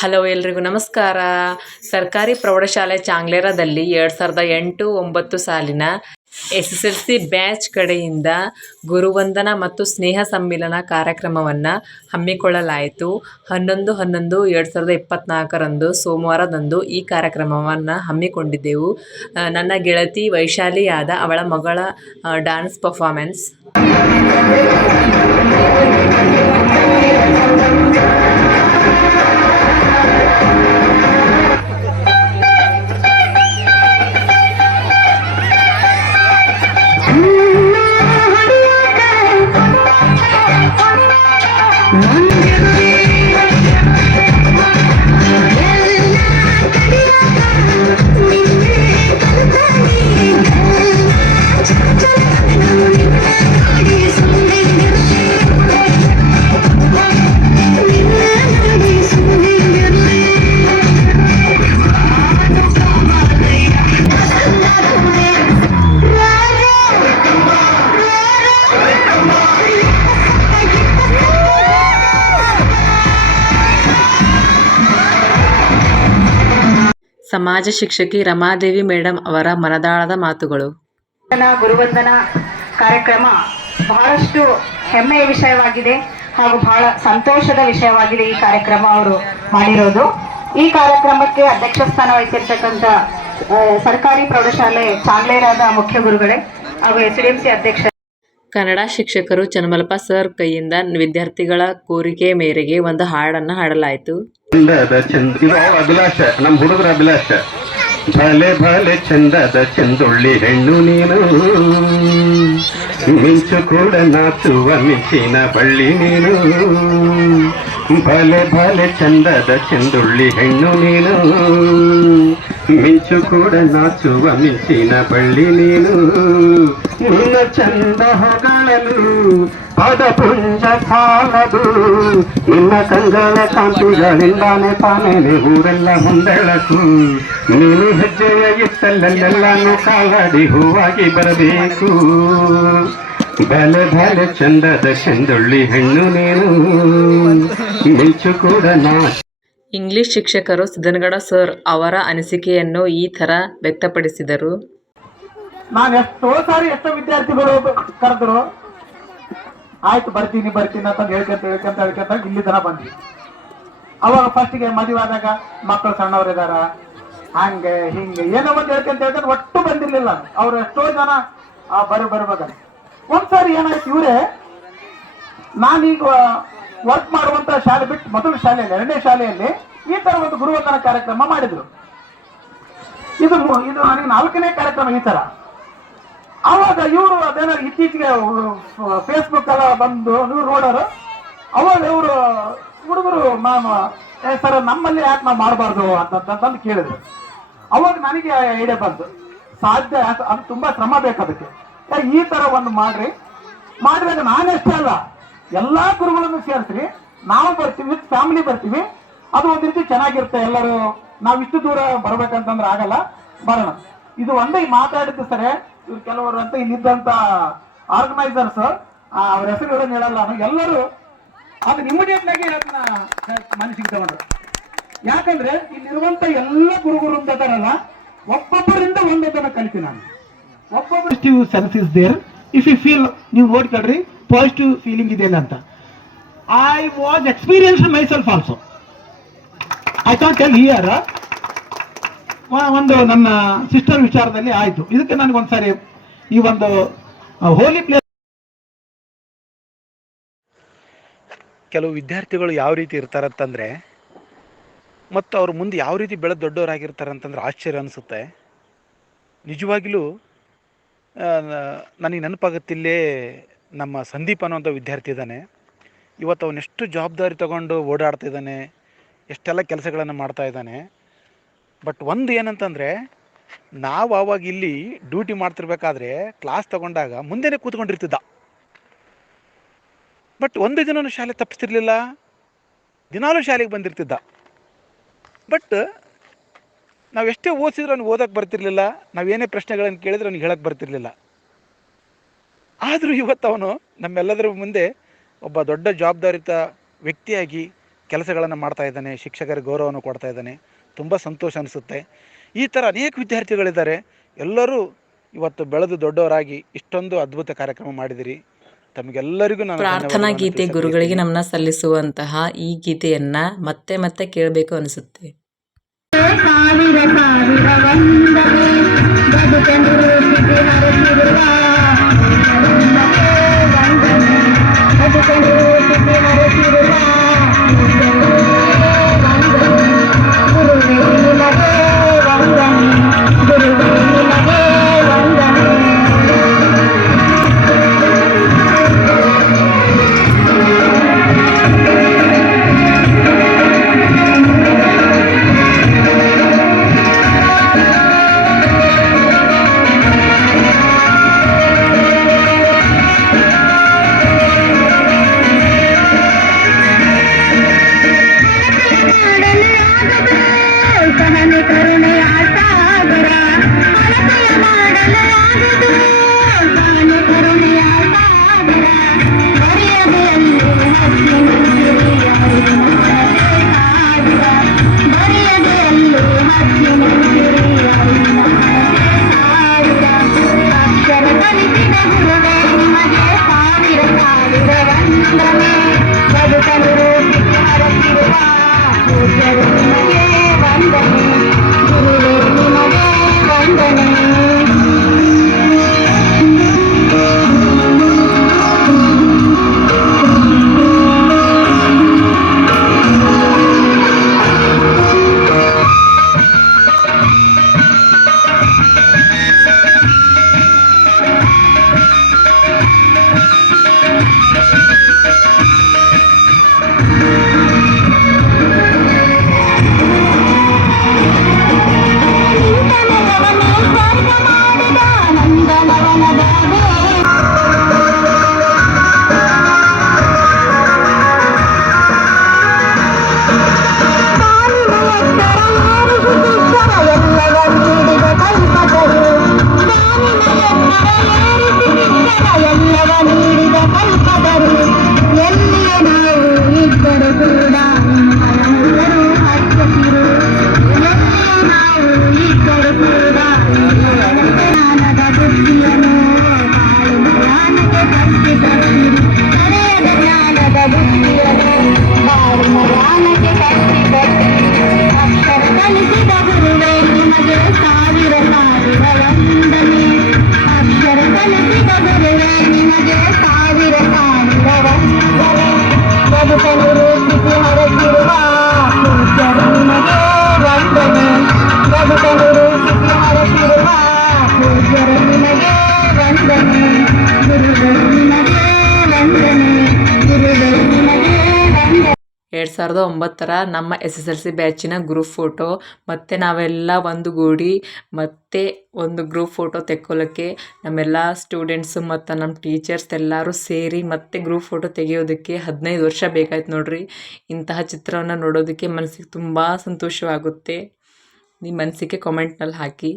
Hello ಎಲ್ರಿಗೂ ನಮಸ್ಕಾರ. ಸರ್ಕಾರಿ ಪ್ರೌಢಶಾಲೆ ಚಾಂಗ್ಲೇರದಲ್ಲಿ ಎರಡು ಸಾವಿರದ ಎಂಟು ಒಂಬತ್ತು ಸಾಲಿನ S S L C batch ಕಡೆಯಿಂದ ಗುರುವಂದನ ಮತ್ತು ಸ್ನೇಹ ಸಮ್ಮಿಲನ ಕಾರ್ಯಕ್ರಮವನ್ನು ಹಮ್ಮಿಕೊಳ್ಳಲಾಯಿತು. ಹನ್ನೊಂದು ಹನ್ನೊಂದು ಎರಡು ಸಾವಿರದ ಇಪ್ಪತ್ತ್ನಾಲ್ಕರಂದು ಸೋಮವಾರದಂದು ಈ ಕಾರ್ಯಕ್ರಮವನ್ನು ಹಮ್ಮಿಕೊಂಡಿದ್ದೆವು. ನನ್ನ ಗೆಳತಿ ವೈಶಾಲಿಯಾದ ಅವಳ ಮಗಳ ಡ್ಯಾನ್ಸ್ ಪರ್ಫಾಮೆನ್ಸ್ ಸಮಾಜ ಶಿಕ್ಷಕಿ ರಮಾದೇವಿ ಮೇಡಮ್ ಅವರ ಮನದಾಳದ ಮಾತುಗಳು. ಗುರುವಂದನ ಕಾರ್ಯಕ್ರಮ ಬಹಳಷ್ಟು ಹೆಮ್ಮೆಯ ವಿಷಯವಾಗಿದೆ ಹಾಗೂ ಬಹಳ ಸಂತೋಷದ ವಿಷಯವಾಗಿದೆ ಈ ಕಾರ್ಯಕ್ರಮ ಅವರು ಮಾಡಿರೋದು. ಈ ಕಾರ್ಯಕ್ರಮಕ್ಕೆ ಅಧ್ಯಕ್ಷ ಸ್ಥಾನ ವಹಿಸಿರ್ತಕ್ಕಂಥ ಸರ್ಕಾರಿ ಪ್ರೌಢಶಾಲೆ ಚಾಂಗ್ಲೇರಾದ ಮುಖ್ಯ ಗುರುಗಳೇ ಹಾಗೂ ಎಸ್ ಡಿ ಎಂ ಸಿ ಅಧ್ಯಕ್ಷ ಕನ್ನಡ ಶಿಕ್ಷಕರು ಚನ್ನಮಲ್ಲಪ್ಪ ಸರ್ ಕೈಯಿಂದ ವಿದ್ಯಾರ್ಥಿಗಳ ಕೋರಿಕೆ ಮೇರೆಗೆ ಒಂದು ಹಾಡನ್ನು ಹಾಡಲಾಯಿತು. ನಮ್ಮ ಹುಡುಗರ ಅಭಿಲಾಷ. ಭಲೆ ಭಲೆ ಚಂದದ ಚಂದುಳ್ಳಿ ಹೆಣ್ಣು ನೀನು ಮಿಂಚು ಕೂಡ ನಾಚುವ ಮಿಂಚಿನ ಬಳ್ಳಿ ನೀನು ಭಲೆ ಭಲೆ ಚಂದದ ಚಂದುಳ್ಳಿ ಹೆಣ್ಣು ನೀನು ಮಿಂಚು ಕೂಡ ನಾಚುವ ಮಿಂಚಿನ ಬಳ್ಳಿ ನೀನು ನಿನ್ನ ಚಂದ ಹೊಗಳಲು ಪದ ಕಾಲದು ಸಾಲದು ನಿನ್ನ ಕಂಗಳ ಕಾಂತಿಗಳಿಂದಾನೆ ತಾನೇನೆ ಊರೆಲ್ಲ ಹೊಂದೆಳಕು ನೀನು ಹೆಜ್ಜೆಯ ಇತ್ತಲ್ಲೆಲ್ಲಾನು ಕಾಲಡಿ ಹೂವಾಗಿ ಬರಬೇಕು. ಬೆಲೆ ಬೆಲೆ ಚಂದದ ಚಂದುಳ್ಳಿ ಹೆಣ್ಣು ನೀನು. ಮಿಂಚು ಕೂಡ ನಾ ಇಂಗ್ಲಿಷ್ ಶಿಕ್ಷಕರು ಸಿದ್ದನಗಡ ಸರ್ ಅವರ ಅನಿಸಿಕೆಯನ್ನು ಈ ತರ ವ್ಯಕ್ತಪಡಿಸಿದರು. ನಾನು ಎಷ್ಟೋ ಸಾರಿ ಎಷ್ಟೋ ವಿದ್ಯಾರ್ಥಿಗಳು ಕರೆದ್ರು ಆಯ್ತು ಬರ್ತೀನಿ ಬರ್ತೀನಿ ಅಂತ ಹೇಳ್ಕೊಂತ ಹೇಳ್ಕೊಂತ ಹೇಳ್ಕೊಂತ ಇಲ್ಲಿ ತನ ಬಂದ್ವಿ. ಅವಾಗ ಫಸ್ಟಿಗೆ ಮದುವೆ ಆದಾಗ ಮಕ್ಕಳು ಸಣ್ಣವರಿದಾರ ಹಂಗೆ ಹಿಂಗೆ ಏನೋ ಒಂದು ಹೇಳ್ಕೊಂತ ಹೇಳ್ಕೊಂತ ಒಟ್ಟು ಬಂದಿರ್ಲಿಲ್ಲ. ಅವ್ರು ಎಷ್ಟೋ ಜನ ಆ, ಬರ ಬರ್ಬೇಕಂತ ಒಂದ್ಸಾರಿ ಏನಾಯ್ತು ಇವರೇ ನಾನೀಗ ವರ್ಕ್ ಮಾಡುವಂತ ಶಾಲೆ ಬಿಟ್ಟು ಮೊದಲ ಶಾಲೆಯಲ್ಲಿ ಎರಡನೇ ಶಾಲೆಯಲ್ಲಿ ಈ ತರ ಒಂದು ಗುರುವಂದನ ಕಾರ್ಯಕ್ರಮ ಮಾಡಿದ್ರು. ಇದು ಇದು ನನಗೆ ನಾಲ್ಕನೇ ಕಾರ್ಯಕ್ರಮ ಈ ತರ. ಅವಾಗ ಇವರು ಅದೇನೋ ಇತ್ತೀಚೆಗೆ ಫೇಸ್ಬುಕ್ ಎಲ್ಲ ಬಂದು ಇವ್ರು ನೋಡೋರು. ಅವಾಗ ಇವರು, ಹುಡುಗರು, ಮ್ಯಾಮ್, ಏ, ಸರ್, ನಮ್ಮಲ್ಲಿ ಯಾಕೆ ನಾವು ಮಾಡಬಾರ್ದು? ಅಂತಂತಂದು ಕೇಳಿದ್ರು. ಅವಾಗ ನನಗೆ ಐಡಿಯಾ ಬಂತು. ಸಾಧ್ಯ, ಅದು ತುಂಬಾ ಶ್ರಮ ಬೇಕು ಅದಕ್ಕೆ. ಈ ತರ ಒಂದು ಮಾಡ್ರಿ. ಮಾಡಿದಾಗ ನಾನಷ್ಟೇ ಅಲ್ಲ. ಎಲ್ಲಾ ಗುರುಗಳನ್ನು ಸೇರಿಸ್ರಿ. ನಾವು ಬರ್ತೀವಿ ವಿತ್ ಫ್ಯಾಮಿಲಿ ಬರ್ತೀವಿ. ಅದು ಒಂದು ರೀತಿ ಚೆನ್ನಾಗಿರುತ್ತೆ. ಎಲ್ಲರೂ ನಾವು ಇಷ್ಟು ದೂರ ಬರ್ಬೇಕಂತಂದ್ರೆ ಆಗಲ್ಲ. ಬರೋಣ. ಇದು ಒಂದೇ ಮಾತಾಡಿದ್ದು ಸರಿ. ಕೆಲವರು ಅಂತ ಇಲ್ಲಿದ್ದಂತ ಆರ್ಗನೈಸರ್ಸ್ ಅವ್ರ ಹೆಸರುಗಳನ್ನು ಹೇಳಲ್ಲ ಎಲ್ಲರೂ ಅದನ್ನ ಇಮಿಡಿಯೇಟ್ ಆಗಿ ಅದನ್ನ ಮನಸ್ಸಿಗೆ ತಗೊಂಡ್ರು ಯಾಕಂದ್ರೆ ಇಲ್ಲಿರುವಂತ ಎಲ್ಲ ಗುರುಗಳು ಅಂತ ಇದಾರಲ್ಲ ಒಬ್ಬೊಬ್ಬರಿಂದ ಒಂದೊಂದನ್ನ ಕಲಿತೀನಿ ನಾನು. Positive sense is there if you feel ನೀವು ನೋಡ್ಕೊಳ್ರಿ ಪಾಸಿಟಿವ್ ಫೀಲಿಂಗ್ ಇದೆ ಅಂತ I was experience myself also I can't tell here ಒಂದು ನನ್ನ ಸಿಸ್ಟರ್ ವಿಚಾರದಲ್ಲಿ ಆಯಿತು. ಇದಕ್ಕೆ ನನಗೆ ಒಂದ್ಸಾರಿ ಈ ಒಂದು ಹೋಲಿ ಪ್ಲೇಸ್ ಕೆಲವು ವಿದ್ಯಾರ್ಥಿಗಳು ಯಾವ ರೀತಿ ಇರ್ತಾರಂತಂದರೆ, ಮತ್ತು ಅವ್ರ ಮುಂದೆ ಯಾವ ರೀತಿ ಬೆಳೆದು ದೊಡ್ಡವರಾಗಿರ್ತಾರೆ ಅಂತಂದ್ರೆ ಆಶ್ಚರ್ಯ ಅನಿಸುತ್ತೆ. ನಿಜವಾಗಿಲೂ ನನಗೆ ನೆನಪಾಗುತ್ತಿಲ್ಲೇ ನಮ್ಮ ಸಂದೀಪ್ ಅನ್ನೋಂಥ ವಿದ್ಯಾರ್ಥಿ ಇದ್ದಾನೆ. ಇವತ್ತು ಅವನೆಷ್ಟು ಜವಾಬ್ದಾರಿ ತಗೊಂಡು ಓಡಾಡ್ತಿದ್ದಾನೆ, ಎಷ್ಟೆಲ್ಲ ಕೆಲಸಗಳನ್ನು ಮಾಡ್ತಾ ಇದ್ದಾನೆ. ಬಟ್ ಒಂದು ಏನಂತಂದರೆ, ನಾವು ಆವಾಗ ಇಲ್ಲಿ ಡ್ಯೂಟಿ ಮಾಡ್ತಿರ್ಬೇಕಾದ್ರೆ ಕ್ಲಾಸ್ ತಗೊಂಡಾಗ ಮುಂದೆನೆ ಕೂತ್ಕೊಂಡಿರ್ತಿದ್ದ. ಬಟ್ ಒಂದು ದಿನನೂ ಶಾಲೆ ತಪ್ಪಿಸ್ತಿರ್ಲಿಲ್ಲ ದಿನಾಲೂ ಶಾಲೆಗೆ ಬಂದಿರ್ತಿದ್ದ. ಬಟ್ ನಾವು ಎಷ್ಟೇ ಓದಿಸಿದ್ರು ಅವ್ನಿಗೆ ಓದಕ್ಕೆ ಬರ್ತಿರ್ಲಿಲ್ಲ. ನಾವೇನೇ ಪ್ರಶ್ನೆಗಳನ್ನು ಕೇಳಿದ್ರೆ ಅವ್ನಿಗೆ ಹೇಳಕ್ಕೆ ಬರ್ತಿರ್ಲಿಲ್ಲ. ಆದರೂ ಇವತ್ತು ಅವನು ನಮ್ಮೆಲ್ಲದರ ಮುಂದೆ ಒಬ್ಬ ದೊಡ್ಡ ಜವಾಬ್ದಾರಿತ ವ್ಯಕ್ತಿಯಾಗಿ ಕೆಲಸಗಳನ್ನು ಮಾಡ್ತಾ ಇದ್ದಾನೆ. ಶಿಕ್ಷಕರಿಗೆ ಗೌರವವನ್ನು ಕೊಡ್ತಾ ಇದ್ದಾನೆ. ತುಂಬ ಸಂತೋಷ ಅನಿಸುತ್ತೆ. ಈ ಥರ ಅನೇಕ ವಿದ್ಯಾರ್ಥಿಗಳಿದ್ದಾರೆ. ಎಲ್ಲರೂ ಇವತ್ತು ಬೆಳೆದು ದೊಡ್ಡವರಾಗಿ ಇಷ್ಟೊಂದು ಅದ್ಭುತ ಕಾರ್ಯಕ್ರಮ ಮಾಡಿದಿರಿ. ತಮಗೆಲ್ಲರಿಗೂ ನಾನು ಪ್ರಾರ್ಥನಾ ಗೀತೆ ಗುರುಗಳಿಗೆ ನಮ್ಮನ್ನ ನಮನ ಸಲ್ಲಿಸುವಂತಹ ಈ ಗೀತೆಯನ್ನ ಮತ್ತೆ ಮತ್ತೆ ಕೇಳಬೇಕು ಅನಿಸುತ್ತೆ. ಸಾವಿರ ಎರಡು ಸಾವಿರದ ಒಂಬತ್ತರ ನಮ್ಮ ಎಸ್ ಎಸ್ ಎಲ್ ಸಿ ಬ್ಯಾಚಿನ ಗ್ರೂಪ್ ಫೋಟೋ ಮತ್ತು ನಾವೆಲ್ಲ ಒಂದುಗೂಡಿ ಮತ್ತೆ ಒಂದು ಗ್ರೂಪ್ ಫೋಟೋ ತೆಕ್ಕೊಳ್ಳೋಕ್ಕೆ ನಮ್ಮೆಲ್ಲ ಸ್ಟೂಡೆಂಟ್ಸು ಮತ್ತು ನಮ್ಮ ಟೀಚರ್ಸ್ ಎಲ್ಲರೂ ಸೇರಿ ಮತ್ತೆ ಗ್ರೂಪ್ ಫೋಟೋ ತೆಗೆಯೋದಕ್ಕೆ ಹದಿನೈದು ವರ್ಷ ಬೇಕಾಯ್ತು ನೋಡ್ರಿ. ಇಂತಹ ಚಿತ್ರವನ್ನು ನೋಡೋದಕ್ಕೆ ಮನಸ್ಸಿಗೆ ತುಂಬ ಸಂತೋಷವಾಗುತ್ತೆ. ನಿಮ್ಮ ಮನಸ್ಸಿಗೆ ಕಾಮೆಂಟ್ನಲ್ಲಿ ಹಾಕಿ.